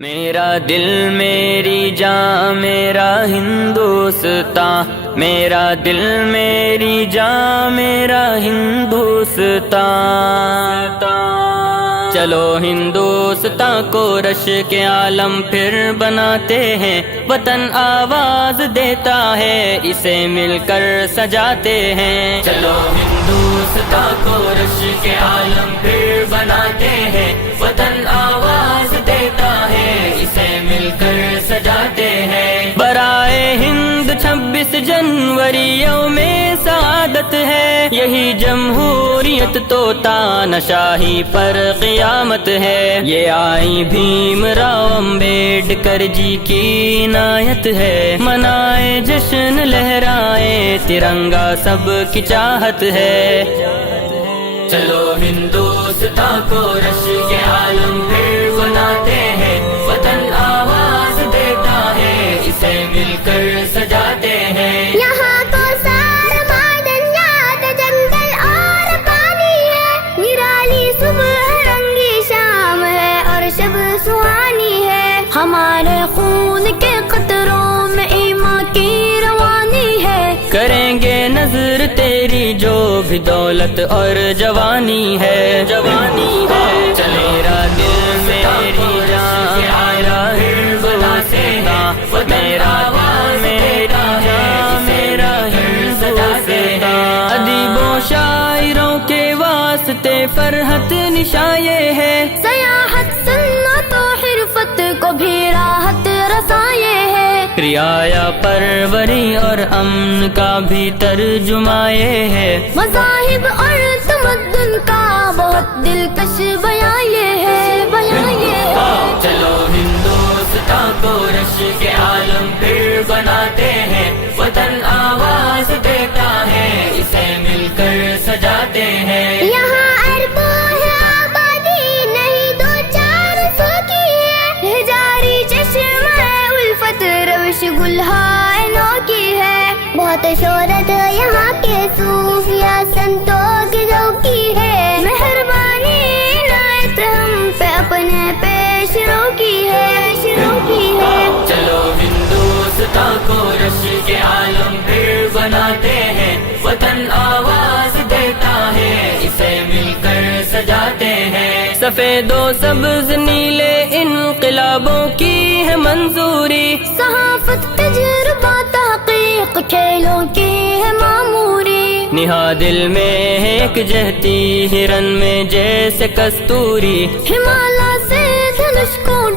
میرا دل میری جان میرا ہندوستان، میرا دل میری جان میرا ہندوستان، چلو ہندوستان کو رش کے عالم پھر بناتے ہیں، وطن آواز دیتا ہے اسے مل کر سجاتے ہیں، چلو ہندوستان کو رش کے عالم پھر بناتے ہیں، وطن آواز دیتا ہے اسے مل کر سجاتے ہیں، برائے ہند 26 جنوری یوم سعادت ہے، یہی جمہوریت تو تانشاہی پر قیامت ہے، یہ آئی بھیم راؤ امبیڈکر جی کی عنایت ہے، منائے جشن لہرائے ترنگا سب کی چاہت ہے، چلو ہندوستان کو رش کے عالم پھر بناتے ہیں، وطن آواز دیتا ہے اسے مل کر سجاتے ہیں، یہاں کو سارا معدنیات جنگل اور پانی ہے، نرالی صبح رنگی شام ہے اور شب سہانی ہے، ہمارے خون کے قطروں میں ایمان کی روانی ہے، کریں گے نظر تیری جو بھی دولت اور جوانی ہے، جوانی ہے، چلے میرا دل میری جان میرا ہندوستان، میرا دل میرا جان میرا ہندوستان، ادیبوں شاعروں کے واسطے فرحت نشاں یہ ہے، سیاحت سنت و حرفت کو بھی راحت رسائے ہے، رعایا پروری اور امن کا بھی ترجمہ یہ ہے، مذاہب اور تمدن کا بہت دلکش بیان یہ ہے، بیان یہ ہے، چلو ہندوستان کو رش کے عالم پھر بناتے ہیں، وطن آواز دیتا ہے اسے مل کر سجاتے ہیں، یہاں اربوں ہے آبادی نہیں 200-400 کی ہے، ہزاری چشم ہے الفت روش گلہائے نو کی ہے، بہت شہرت یہاں کے صوفیہ سنتوں کی جو کی ہے، مہربانی عنایت ہم پہ اپنے پیش رو کی ہے، شروع کی ہے، چلو ہندوستان کو رش کے عالم پھر بناتے ہیں، وطن آواز دیتا ہے اسے مل کر سجاتے ہیں، سفید و سبز نیلے انقلابوں کی ہے منظوری، صحافت تجربہ تحقیق کھیلوں کی ہے معموری، نہا دل میں ایک جہتی ہرن میں جیسے کستوری، ہمالیہ سے دھنش کو